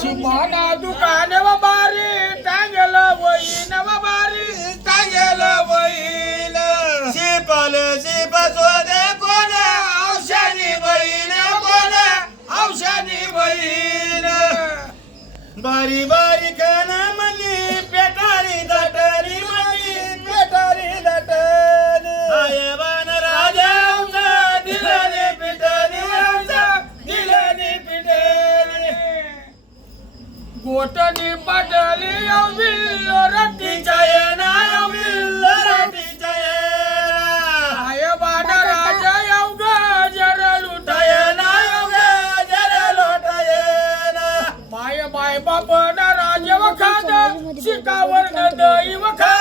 शिमाना दुकान बारी टांगेल वहीन बारी टांगेल वहीन शिपल शिप शोधे कोण औषधी बहीण कोण औषधी बहीण बारी बारी कन मनी पेटारी दटारी मनी पेटारी दटन आयवान राजा दिलाने पिटानी दिलाने पिटानी गोटनी पटली विल्लो रट्टी चयना विल्लो रट्टी चयना आयवान राजा जर लुटायना जर लुटायना माय बाय बाप राज वखात शिकावर दई वखा